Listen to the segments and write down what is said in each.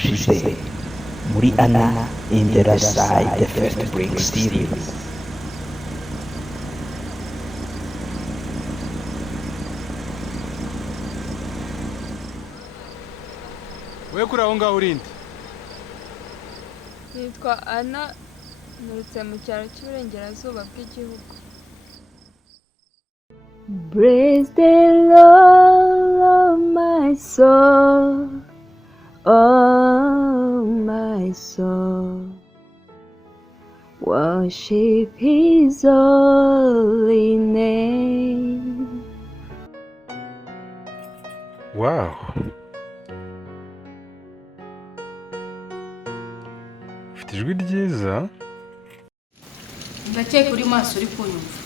ushize muri Anna in the Other Side the First Brick series. We kuri aho ngaho urinde? Nitwa Anna, nturutse mu cyaro cy'uburengerazuba bw'igihugu. Praise the Lord, oh my soul, oh my soul. Worship His holy name. Wow. Ufite ijwi ryiza. Ndakeka uri maso uri kunyumva.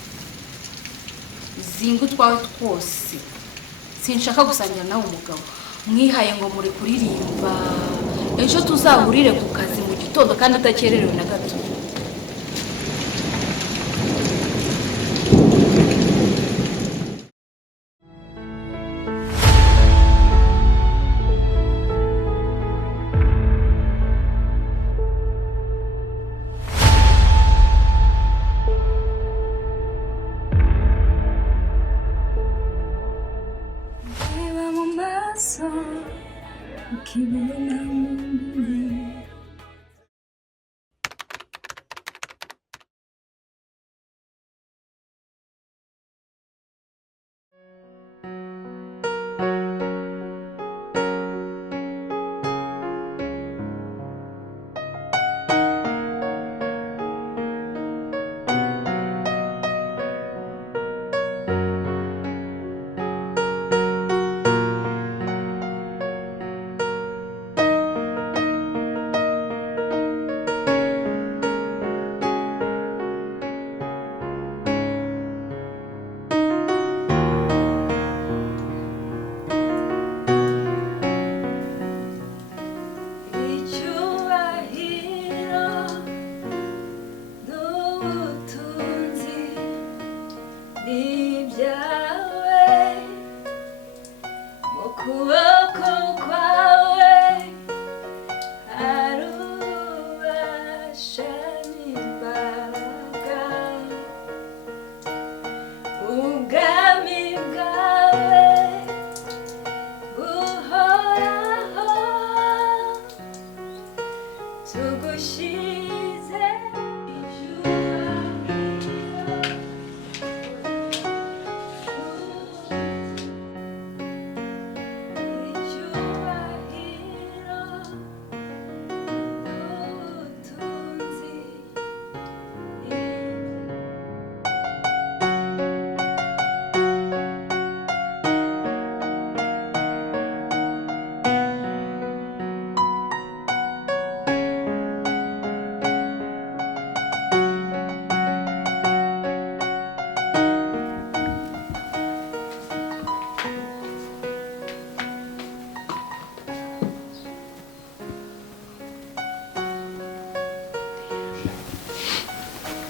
Zingu twawe twose. Sinshaka gusangira nawe umugabo. Mwihaye ngo muri kuririmba. Ejo tuzahurire ku kazi mu gitondo kandi utakererewe na gato.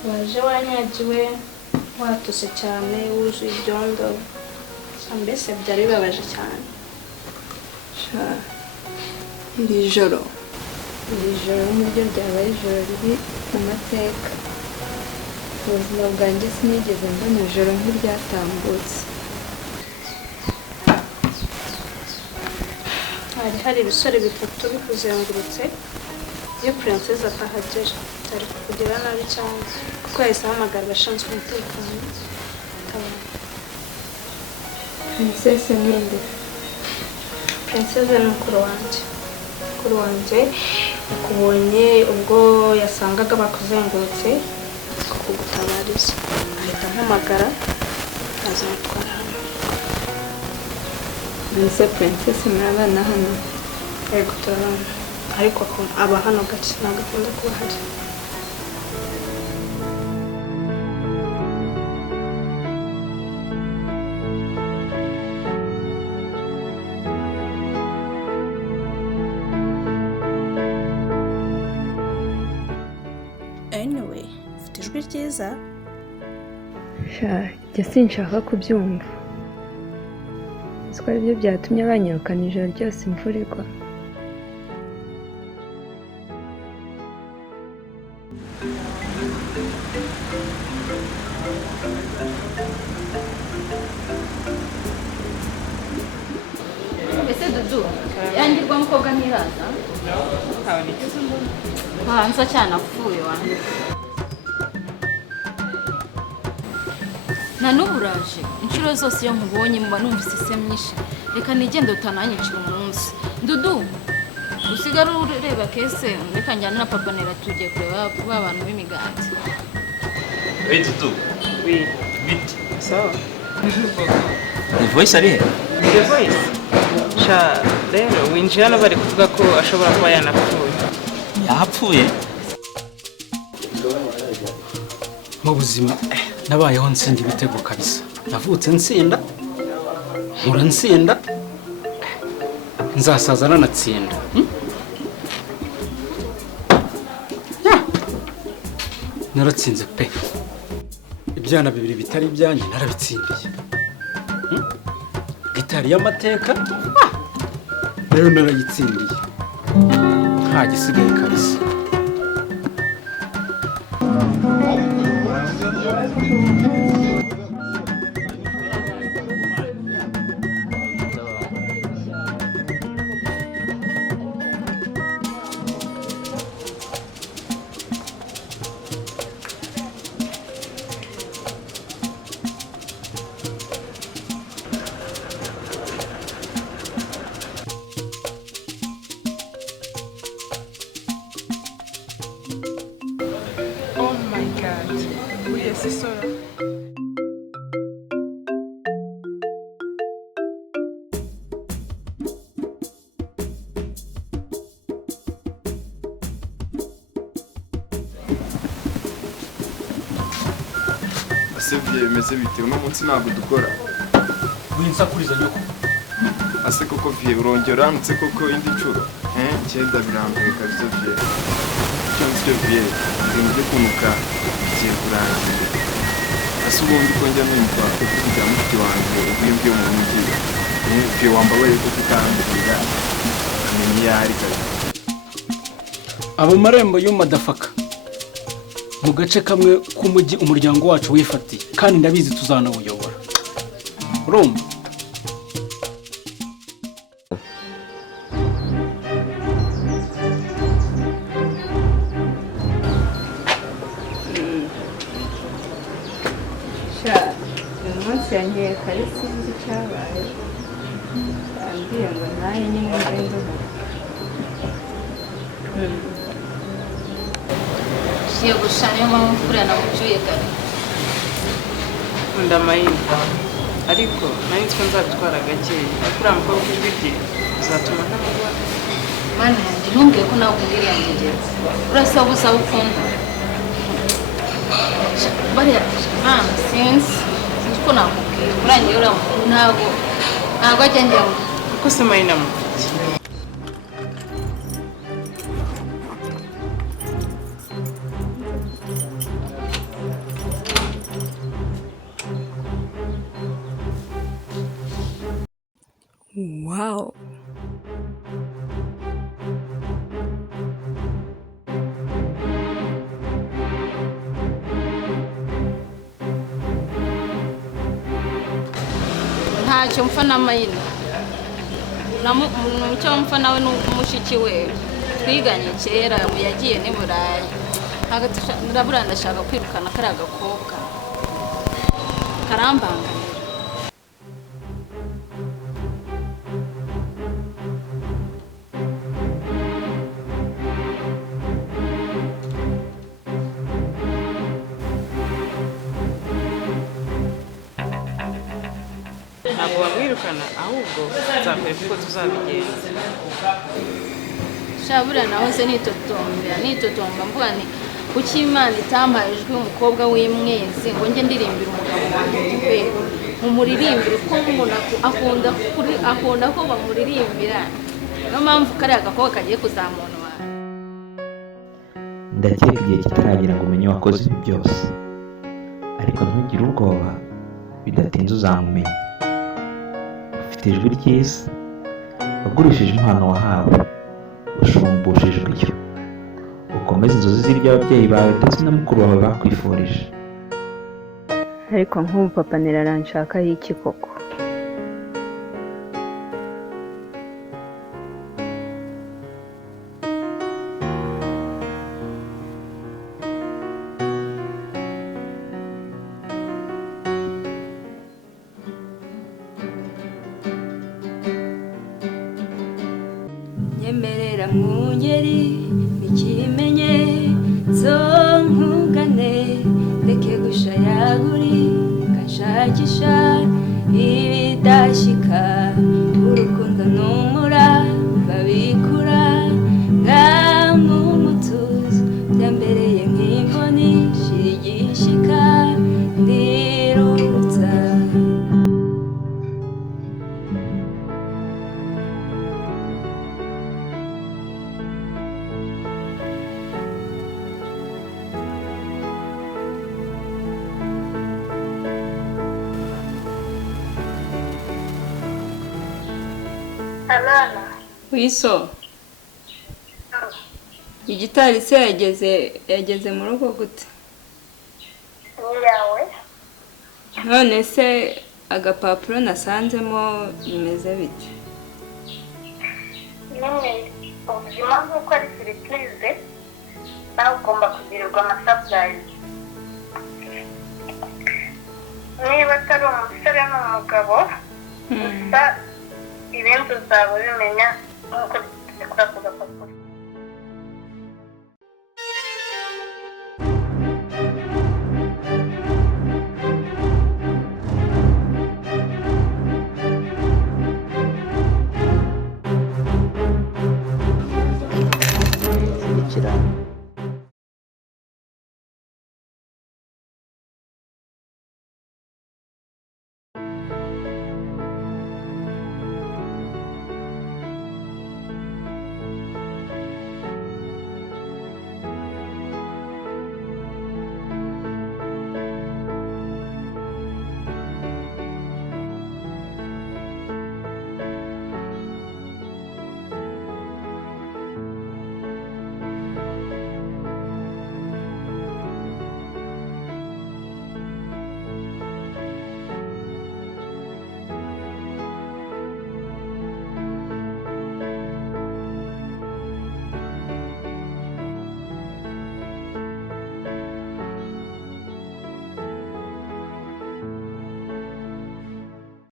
Waje wanyagiwe watose cyane wuzuye ibyondo mbese byari bibabaje cyane. Iri joro niryo ryabaye ijoro ribi mu mateka. Ubuzima bwanjye sinigeze mbona ijoro nk'iryatambutse. Hari ibisore bitatu bikuzengurutse. Iyo princess atahagera atari kugira nabi cyane kuko yahise ahamagara abashinzwe umutekano. Princess ninde? Princess ni mukuru wanjye ukubonye ubwo yasangaga bakuzengurutse kugutabariza ahita ahamagara azamutwara hano. Mbese Princess murabana hano? Yego turabana ariko aba hano gake ntabwo akunda kuba ahari. Anyway, ufite ijwi ryiza. Jya sinshaka kubyumva. Siko aribyo byatumye banyirukana ijoro ryose imvura igwa. ntawe nigeze mbona. hanze cyane apfuye wanjye na n'uburaje inshuro zose iyo nkubonye mba numvise ise myinshi reka nigende utananyicira umunsi Dudu usigara ureba kese reka njyana na papa nera tugiye kureba ba bantu b'imigati. Hey Dudu. Oui. Vite. Sawa. The voice ari he? The voice. Sha rero winjiye hano bari kuvuga ko ashobora kuba yanapfuye. Yapfuye? Mu buzima nabayeho nsinda ibitego kabisa. Navutse nsinda, nkura nsinda, nzasaza nanatsinda. Naratsinze pe. Ibyana bibiri bitari ibyanjye narabitsindiye. Gitari y'amateka nayo narayitsindiye. Nta gisigaye kabisa. Oh my god. Uriya si Sora. Asevye bimeze bite uno munsi ntabwo dukora Winsakuriza nyoko. ase koko vie urongera uramutse koko indi nshuro cyenda birambuye kabisa vie cyo nsyo vie ndinze kunuka kigiye kurangira ase ubundi ko njya numva kugira muti wanjye ubwibyo mu mujyi vie wambaye ko kitambira amenye yari kabisa Abo marembo y'umadafaka mu gace kamwe k'umujyi umuryango wacu wifatiye kandi ndabizi tuzanawuyobora. Urumva? sha uyu munsi yangiye kare sinzi icyabaye ambwiye ngo nawe nyine ngende Siyo gusa niyo mpamvu kuriya namucyuye kare. Nkunda mayini. Ariko nari nzi ko nzabitwara gakeya. Kuriya mukobwa ijwi rye bizatuma ntamubona. Mana yanjye ntumbwiye ko nawe ukundira yanjye urasaba usaba ukunda bariya mama sinzi ko nakubwira urangiye uramukunda ntabwo ajya njyaho Kuko se mayini amufite. wow ntacyo mpfa na mayina icyo mpfa nawe ni umushiki we twiganye kera yagiye n'i Burayi nabura ndashaka kwirukana kariya gakobwa karambangamira. Ntabwo bamwirukana ahubwo nzakwereka uko tuzabigenza. Shabura nahoze nitotomba mvuga nti kuki Imana itampaye ijwi umukobwa w'imwezi ngo njye ndirimbira umugabo wanjye pe umuririmbira uko umuntu akunda ko bamuririmbira niyo mpamvu kariya gakobwa kagiye kuzamunwa. ndakeka igihe kitaragera ngo umenye wakoze ibi byose ariko ntugire ubwoba bidatinze uzamumenya. Ufite ijwi ryiza wagurishije impano wahawe ushumbushijwe iyo ukomeze inzozi z'iby'ababyeyi bawe ndetse na mukuru wawe bakwifurije. ariko nk'ubu papa niraranshakaho iki koko nkungeri ikimenyetso nkugane ndeke gushayaguri gashakisha ibidashika urukundo numura babikura nk'umutuzo byambereye nk'imboni shigishika ndirutsa Alana. wiso igitari se yageze mu rugo gute Ni yawe? none se agapapuro nasanzemo bimeze bite Nyine ubuzima bw'uko ari surprise nawe ugomba kugirirwa amasurprise. Niba atari umusore n'umugabo gusa ibindi uzaba ubimenya nk'uko bifite kuri ako gapapuro.